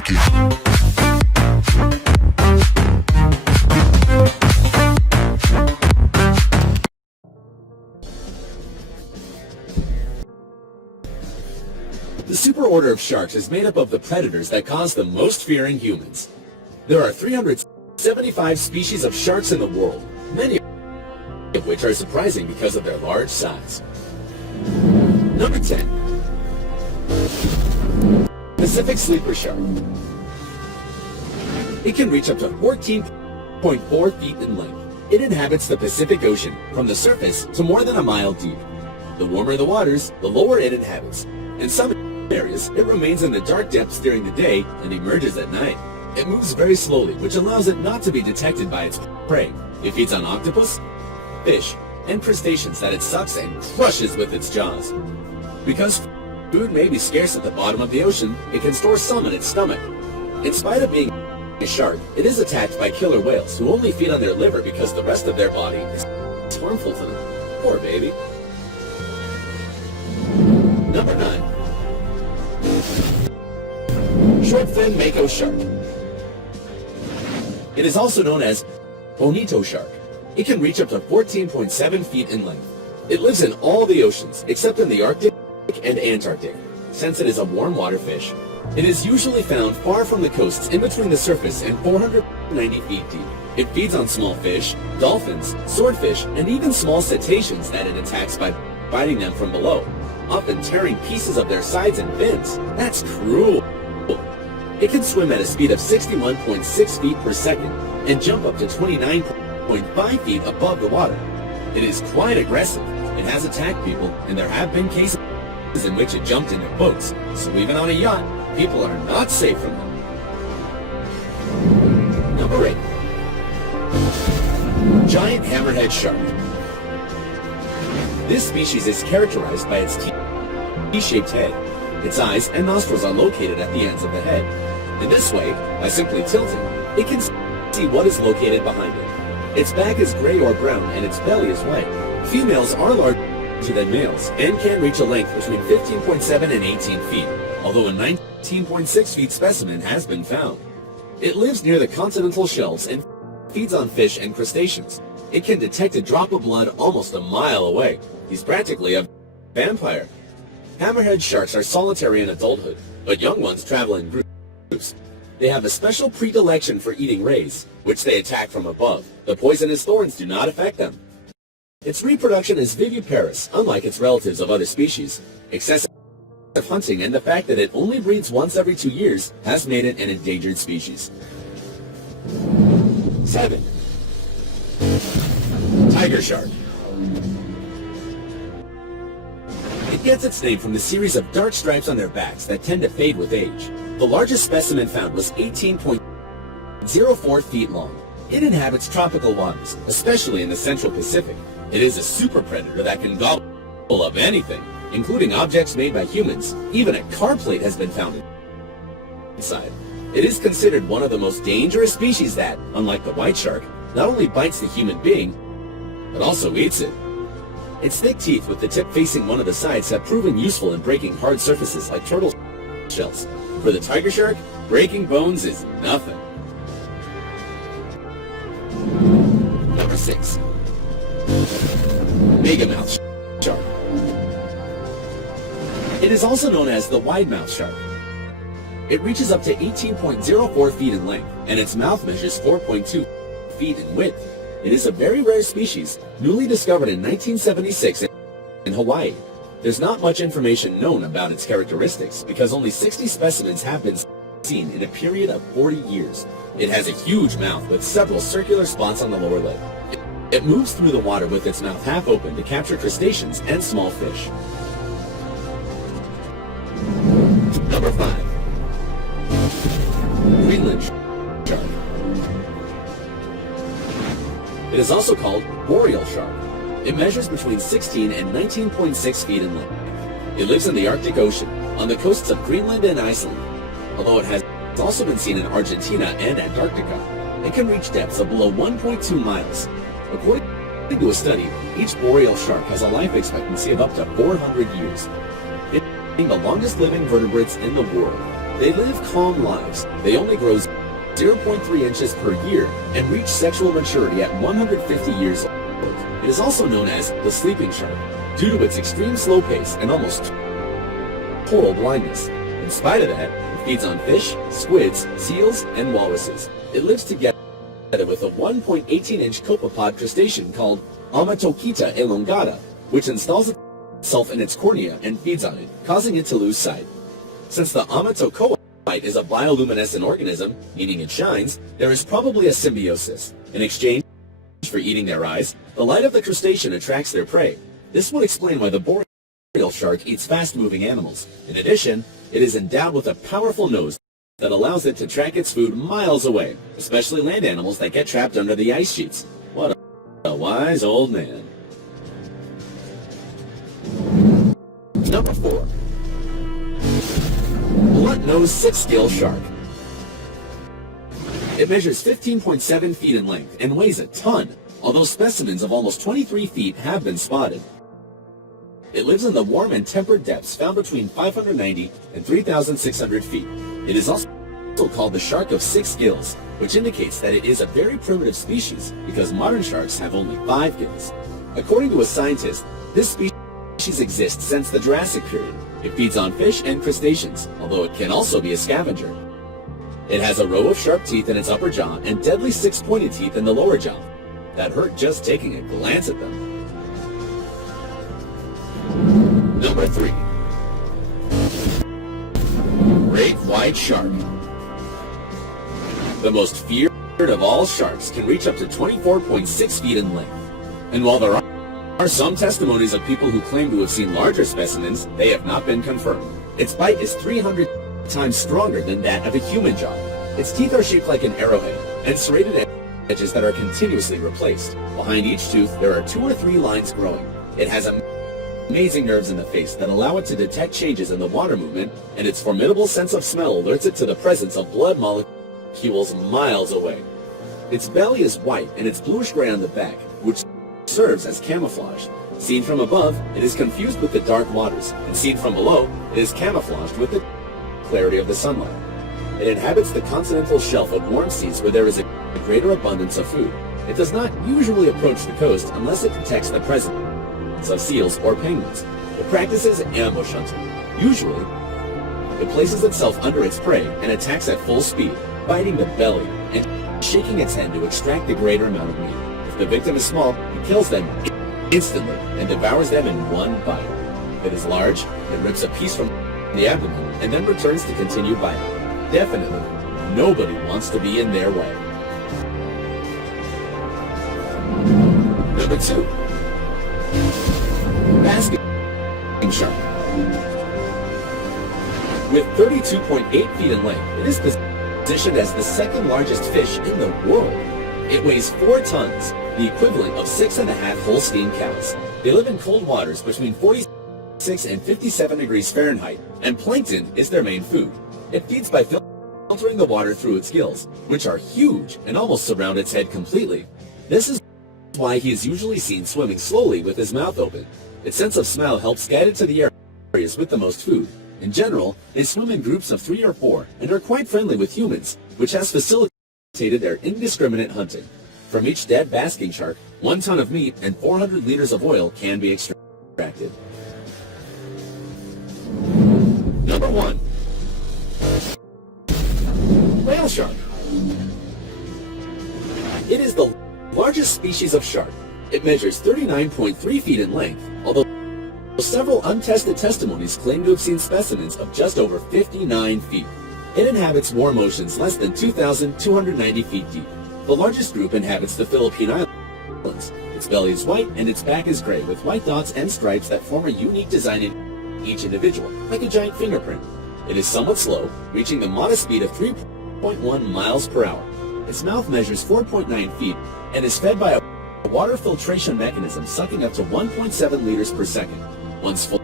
back it. The superorder of sharks is made up of the predators that cause the most fear in humans. There are 375 species of sharks in the world, many of which are surprising because of their large size. Number 10. Pacific sleeper shark. It can reach up to 14.4 feet in length. It inhabits the Pacific Ocean from the surface to more than a mile deep. The warmer the waters, the lower it inhabits. In some areas, it remains in the dark depths during the day and emerges at night. It moves very slowly, which allows it not to be detected by its prey. It feeds on octopus, fish, and crustaceans that it sucks and crushes with its jaws. Because food may be scarce at the bottom of the ocean, it can store some in its stomach. In spite of being a shark, it is attacked by killer whales who only feed on their liver because the rest of their body is harmful to them. Poor baby. Number 9. Short-fin mako shark. It is also known as bonito shark. It can reach up to 14.7 feet in length. It lives in all the oceans except in the Arctic and Antarctic. Since it is a warm water fish, it is usually found far from the coasts in between the surface and 490 feet deep. It feeds on small fish, dolphins, swordfish, and even small cetaceans that it attacks by biting them from below, often tearing pieces of their sides and fins. That's cruel. It can swim at a speed of 61.6 feet per second and jump up to 29.5 feet above the water. It is quite aggressive. It has attacked people, and there have been cases in which it jumped into boats, so even on a yacht, people are not safe from them. Number 8. Giant hammerhead shark. This species is characterized by its T-shaped head. Its eyes and nostrils are located at the ends of the head. In this way, by simply tilting, it can see what is located behind it. Its back is gray or brown and its belly is white. Females are larger than males and can reach a length between 15.7 and 18 feet, although a 19.6 feet specimen has been found. It lives near the continental shelves and feeds on fish and crustaceans. It can detect a drop of blood almost a mile away. He's practically a vampire. Hammerhead sharks are solitary in adulthood, but young ones travel in groups. They have a special predilection for eating rays, which they attack from above. The poisonous thorns do not affect them. Its reproduction is viviparous, unlike its relatives of other species. Excessive hunting and the fact that it only breeds once every 2 years has made it an endangered species. 7. Tiger shark. It gets its name from the series of dark stripes on their backs that tend to fade with age. The largest specimen found was 18.04 feet long. It inhabits tropical waters, especially in the Central Pacific. It is a super predator that can gobble up anything, including objects made by humans. Even a car plate has been found inside. It is considered one of the most dangerous species that, unlike the white shark, not only bites the human being, but also eats it. Its thick teeth with the tip facing one of the sides have proven useful in breaking hard surfaces like turtle shells. For the tiger shark, breaking bones is nothing. Number 6. Megamouth shark. It is also known as the wide-mouth shark. It reaches up to 18.04 feet in length, and its mouth measures 4.2 feet in width. It is a very rare species, newly discovered in 1976 in Hawaii. There's not much information known about its characteristics because only 60 specimens have been seen in a period of 40 years. It has a huge mouth with several circular spots on the lower lip. It moves through the water with its mouth half open to capture crustaceans and small fish. Number 5. Greenland shark. It is also called boreal shark. It measures between 16 and 19.6 feet in length. It lives in the Arctic Ocean, on the coasts of Greenland and Iceland, although it has also been seen in Argentina and Antarctica. It can reach depths of below 1.2 miles. According to a study, each boreal shark has a life expectancy of up to 400 years, being the longest living vertebrates in the world. They live calm lives. They only grow 0.3 inches per year and reach sexual maturity at 150 years old. It is also known as the sleeping shark due to its extreme slow pace and almost total blindness. In spite of that, it feeds on fish, squids, seals, and walruses. It lives together with a 1.18-inch copepod crustacean called Amatokita elongata, which installs itself in its cornea and feeds on it, causing it to lose sight. Since the amatocoite is a bioluminescent organism, meaning it shines, there is probably a symbiosis. In exchange for eating their eyes, the light of the crustacean attracts their prey. This would explain why the boreal shark eats fast-moving animals. In addition, it is endowed with a powerful nose that allows it to track its food miles away, especially land animals that get trapped under the ice sheets. What a wise old man. Number 4. Blunt-nosed six-gill shark. It measures 15.7 feet in length and weighs a ton, although specimens of almost 23 feet have been spotted. It lives in the warm and temperate depths found between 590 and 3,600 feet. It is also called the shark of six gills, which indicates that it is a very primitive species because modern sharks have only 5 gills. According to a scientist, this species exists since the Jurassic period. It feeds on fish and crustaceans, although it can also be a scavenger. It has a row of sharp teeth in its upper jaw and deadly 6 pointed teeth in the lower jaw that hurt just taking a glance at them. Number 3. Great white shark. The most feared of all sharks can reach up to 24.6 feet in length. And while there are some testimonies of people who claim to have seen larger specimens, they have not been confirmed. Its bite is 300 times stronger than that of a human jaw. Its teeth are shaped like an arrowhead and serrated edges that are continuously replaced. Behind each tooth, there are 2 or 3 lines growing. It has amazing nerves in the face that allow it to detect changes in the water movement, and its formidable sense of smell alerts it to the presence of blood molecules miles away. Its belly is white and it's bluish-gray on the back, which serves as camouflage. Seen from above, it is confused with the dark waters, and seen from below, it is camouflaged with the clarity of the sunlight. It inhabits the continental shelf of warm seas where there is a greater abundance of food. It does not usually approach the coast unless it detects the presence of seals or penguins. It practices ambush hunting. Usually, it places itself under its prey and attacks at full speed, biting the belly and shaking its head to extract the greater amount of meat. If the victim is small, it kills them instantly and devours them in one bite. If it is large, it rips a piece from the abdomen and then returns to continue biting. Definitely, nobody wants to be in their way. Number 2. Basking shark. With 32.8 feet in length, it is positioned as the second largest fish in the world. It weighs 4 tons, the equivalent of 6.5 Holstein cows. They live in cold waters between 46 and 57 degrees Fahrenheit, and plankton is their main food. It feeds by filtering the water through its gills, which are huge and almost surround its head completely. This is why he is usually seen swimming slowly with his mouth open. Its sense of smell helps guide it to the areas with the most food. In general, they swim in groups of 3 or 4 and are quite friendly with humans, which has facilitated their indiscriminate hunting. From each dead basking shark, 1 ton of meat and 400 liters of oil can be extracted. Number 1. Whale shark. It is the largest species of shark. It measures 39.3 feet in length, although several untested testimonies claim to have seen specimens of just over 59 feet. It inhabits warm oceans less than 2,290 feet deep. The largest group inhabits the Philippine Islands. Its belly is white and its back is gray with white dots and stripes that form a unique design in each individual, like a giant fingerprint. It is somewhat slow, reaching the modest speed of 3.1 miles per hour. Its mouth measures 4.9 feet and is fed by a water filtration mechanism sucking up to 1.7 liters per second. Once full,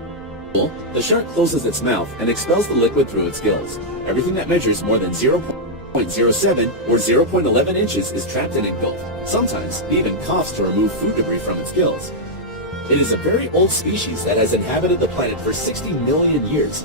the shark closes its mouth and expels the liquid through its gills. Everything that measures more than 0.07 or 0.11 inches is trapped in a gulp. Sometimes it even coughs to remove food debris from its gills. It is a very old species that has inhabited the planet for 60 million years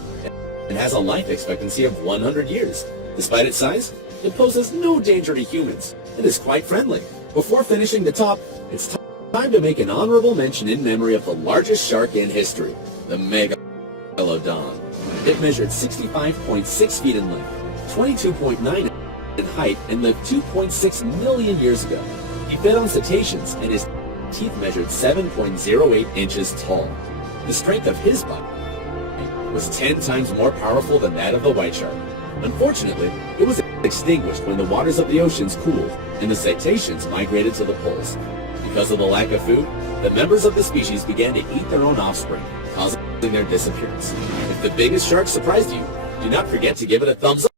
and has a life expectancy of 100 years. Despite its size, it poses no danger to humans and is quite friendly. Before finishing the top, it's time to make an honorable mention in memory of the largest shark in history, the Megalodon. It measured 65.6 feet in length, 22.9 in height, and lived 2.6 million years ago. He fed on cetaceans, and his teeth measured 7.08 inches tall. The strength of his body was 10 times more powerful than that of the white shark. Unfortunately, it was extinguished when the waters of the oceans cooled and the cetaceans migrated to the poles. Because of the lack of food, the members of the species began to eat their own offspring, causing their disappearance. If the biggest shark surprised you, do not forget to give it a thumbs up.